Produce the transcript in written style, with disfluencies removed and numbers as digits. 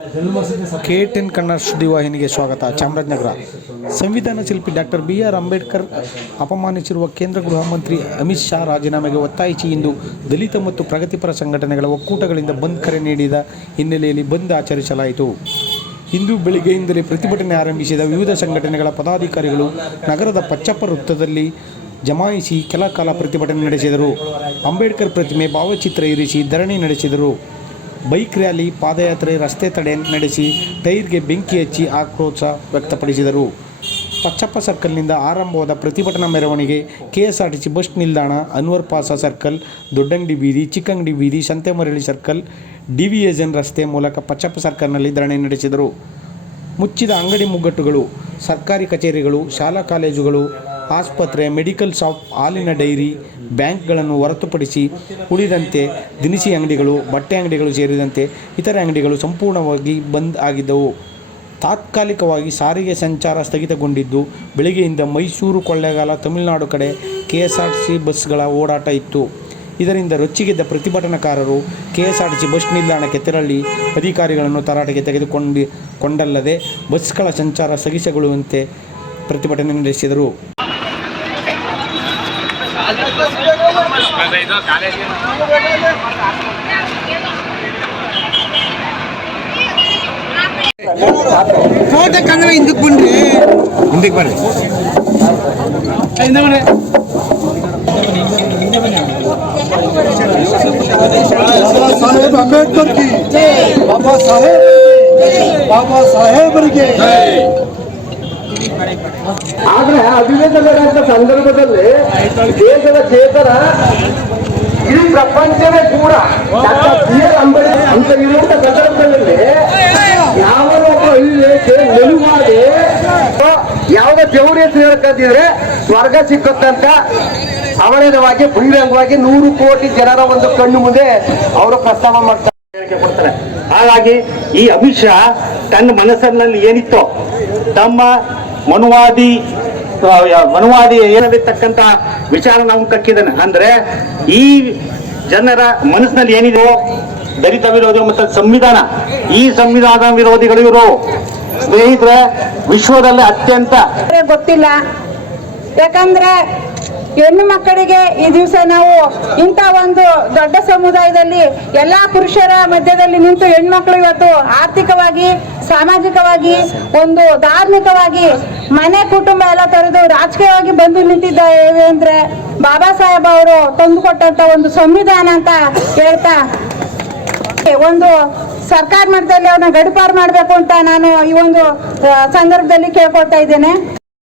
KTN Kannada ಸುದ್ದಿವಾಹಿನಿಗೆ ಸ್ವಾಗತ. ಚಾಮರಾಜನಗರ. ಸಂವಿಧಾನ ಶಿಲ್ಪಿ ಡಾಕ್ಟರ್ BR ಅಂಬೇಡ್ಕರ್ ಅಪಮಾನಿಸಿರುವ ಕೇಂದ್ರ ಗೃಹ ಮಂತ್ರಿ ಅಮಿತ್ ಶಾ ರಾಜೀನಾಮೆಗೆ ಒತ್ತಾಯಿಸಿ ಇಂದು ದಲಿತ ಮತ್ತು ಪ್ರಗತಿಪರ ಸಂಘಟನೆಗಳ ಒಕ್ಕೂಟಗಳಿಂದ ಬಂದ್ ಕರೆ ನೀಡಿದ ಹಿನ್ನೆಲೆಯಲ್ಲಿ ಬಂದ್ ಆಚರಿಸಲಾಯಿತು. ಇಂದು ಬೆಳಗ್ಗೆಯಿಂದಲೇ ಪ್ರತಿಭಟನೆ ಆರಂಭಿಸಿದ ವಿವಿಧ ಸಂಘಟನೆಗಳ ಪದಾಧಿಕಾರಿಗಳು ನಗರದ ಪಚ್ಚಪ್ಪ ವೃತ್ತದಲ್ಲಿ ಜಮಾಯಿಸಿ ಕೆಲ ಕಾಲ ಪ್ರತಿಭಟನೆ ನಡೆಸಿದರು. ಅಂಬೇಡ್ಕರ್ ಪ್ರತಿಮೆ ಭಾವಚಿತ್ರ ಇರಿಸಿ ಧರಣಿ ನಡೆಸಿದರು. ಬೈಕ್ ರ್ಯಾಲಿ, ಪಾದಯಾತ್ರೆ, ರಸ್ತೆ ತಡೆ ನಡೆಸಿ ಟೈರ್ಗೆ ಬೆಂಕಿ ಹಚ್ಚಿ ಆಕ್ರೋಶ ವ್ಯಕ್ತಪಡಿಸಿದರು. ಪಚ್ಚಪ್ಪ ಸರ್ಕಲ್ನಿಂದ ಆರಂಭವಾದ ಪ್ರತಿಭಟನಾ ಮೆರವಣಿಗೆ KSRTC ಬಸ್ ನಿಲ್ದಾಣ, ಅನ್ವರ್ ಪಾಸ ಸರ್ಕಲ್, ದೊಡ್ಡಂಗಡಿ ಬೀದಿ, ಚಿಕ್ಕಂಗಡಿ ಬೀದಿ, ಸಂತೆಮರಳಿ ಸರ್ಕಲ್, DVN ರಸ್ತೆ ಮೂಲಕ ಪಚ್ಚಪ್ಪ ಸರ್ಕಲ್ನಲ್ಲಿ ಧರಣಿ ನಡೆಸಿದರು. ಮುಚ್ಚಿದ ಅಂಗಡಿ ಮುಗ್ಗಟ್ಟುಗಳು, ಸರ್ಕಾರಿ ಕಚೇರಿಗಳು, ಶಾಲಾ ಕಾಲೇಜುಗಳು, ಆಸ್ಪತ್ರೆ, ಮೆಡಿಕಲ್ ಶಾಪ್, ಹಾಲಿನ ಡೈರಿ, ಬ್ಯಾಂಕ್ಗಳನ್ನು ಹೊರತುಪಡಿಸಿ ಉಳಿದಂತೆ ದಿನಸಿ ಅಂಗಡಿಗಳು, ಬಟ್ಟೆ ಅಂಗಡಿಗಳು ಸೇರಿದಂತೆ ಇತರೆ ಅಂಗಡಿಗಳು ಸಂಪೂರ್ಣವಾಗಿ ಬಂದ್ ಆಗಿದ್ದವು. ತಾತ್ಕಾಲಿಕವಾಗಿ ಸಾರಿಗೆ ಸಂಚಾರ ಸ್ಥಗಿತಗೊಂಡಿದ್ದು, ಬೆಳಗ್ಗೆಯಿಂದ ಮೈಸೂರು, ಕೊಳ್ಳೇಗಾಲ, ತಮಿಳುನಾಡು ಕಡೆ KSRTC ಬಸ್ಗಳ ಓಡಾಟ ಇತ್ತು. ಇದರಿಂದ ರೊಚ್ಚಿಗೆದ್ದ ಪ್ರತಿಭಟನಾಕಾರರು KSRTC ಬಸ್ ನಿಲ್ದಾಣಕ್ಕೆ ತೆರಳಿ ಅಧಿಕಾರಿಗಳನ್ನು ತರಾಟೆಗೆ ತೆಗೆದುಕೊಂಡಲ್ಲದೆ ಬಸ್ಗಳ ಸಂಚಾರ ಸ್ಥಗಿತಗೊಳ್ಳುವಂತೆ ಪ್ರತಿಭಟನೆ ನಡೆಸಿದರು. ಹಿಂದಕ್ಕೆ ಬರ್ರಿ ಸಾಹೇಬ್ ಅಂಬೇಡ್ಕರ್ ಕಿ ಬಾಬಾ ಸಾಹೇಬರಿಗೆ. ಆದ್ರೆ ಅಭಿವೇದನೆ ಸಂದರ್ಭದಲ್ಲಿ ದೇಶದ ಚೇತನ ಇಡೀ ಪ್ರಪಂಚವೇ ಕೂಡ ಡಾಕ್ಟರ್ BR ಅಂಬೇಡ್ಕರ್ ಅಂತ ಇರುವಂತ ಸಂದರ್ಭದಲ್ಲಿ ಯಾವೊಬ್ಬ ಹಳ್ಳಿಗೆ ನೆಲುವಾಗಿ ಯಾವುದೇ ದೇವ್ರ ಹೆಸರು ಹೇಳ್ಕೊಂಡಿದ್ರೆ ಸ್ವರ್ಗ ಸಿಕ್ಕತ್ತಂತ ಅವಳೇನವಾಗಿ ಬಹಿರಂಗವಾಗಿ 100 ಕೋಟಿ ಜನರ ಒಂದು ಕಣ್ಣು ಮುಂದೆ ಅವರು ಪ್ರಸ್ತಾವ ಮಾಡ್ತಾರೆ. ಹಾಗಾಗಿ ಈ ಅಮಿತ್ ಶಾ ತನ್ನ ಮನಸ್ಸಿನಲ್ಲಿ ಏನಿತ್ತೋ ತಮ್ಮ ಮನುವಾದಿ ಏನಿರ್ತಕ್ಕಂತ ವಿಚಾರ ನಾವು ಕಕ್ಕಿದ್ದಾನೆ. ಅಂದ್ರೆ ಈ ಜನರ ಮನಸ್ಸಿನಲ್ಲಿ ಏನಿದೆ ದಲಿತ ವಿರೋಧಿ ಮತ್ತು ಈ ಸಂವಿಧಾನ ವಿರೋಧಿಗಳು ಇವರು ಸ್ನೇಹಿತರೆ ವಿಶ್ವದಲ್ಲಿ ಅತ್ಯಂತ ಗೊತ್ತಿಲ್ಲ. ಯಾಕಂದ್ರೆ ಹೆಣ್ಣು ಮಕ್ಕಳಿಗೆ ಈ ದಿವಸ ನಾವು ಇಂಥ ಒಂದು ದೊಡ್ಡ ಸಮುದಾಯದಲ್ಲಿ ಎಲ್ಲಾ ಪುರುಷರ ಮಧ್ಯದಲ್ಲಿ ನಿಂತು ಹೆಣ್ಮಕ್ಳು ಇವತ್ತು ಆರ್ಥಿಕವಾಗಿ, ಸಾಮಾಜಿಕವಾಗಿ, ಒಂದು ಧಾರ್ಮಿಕವಾಗಿ ಮನೆ ಕುಟುಂಬ ಎಲ್ಲ ತೊರೆದು ರಾಜಕೀಯವಾಗಿ ಬಂದು ನಿಂತಿದ್ದೇವೆ ಅಂದ್ರೆ ಬಾಬಾ ಸಾಹೇಬ್ ಅವರು ತಂದುಕೊಟ್ಟಂತ ಒಂದು ಸಂವಿಧಾನ ಅಂತ ಹೇಳ್ತಾ ಒಂದು ಸರ್ಕಾರ ಮಟ್ಟದಲ್ಲಿ ಅವ್ರನ್ನ ಗಡಿಪಾರು ಮಾಡಬೇಕು ಅಂತ ನಾನು ಈ ಒಂದು ಸಂದರ್ಭದಲ್ಲಿ ಕೇಳ್ಕೊಳ್ತಾ ಇದ್ದೇನೆ.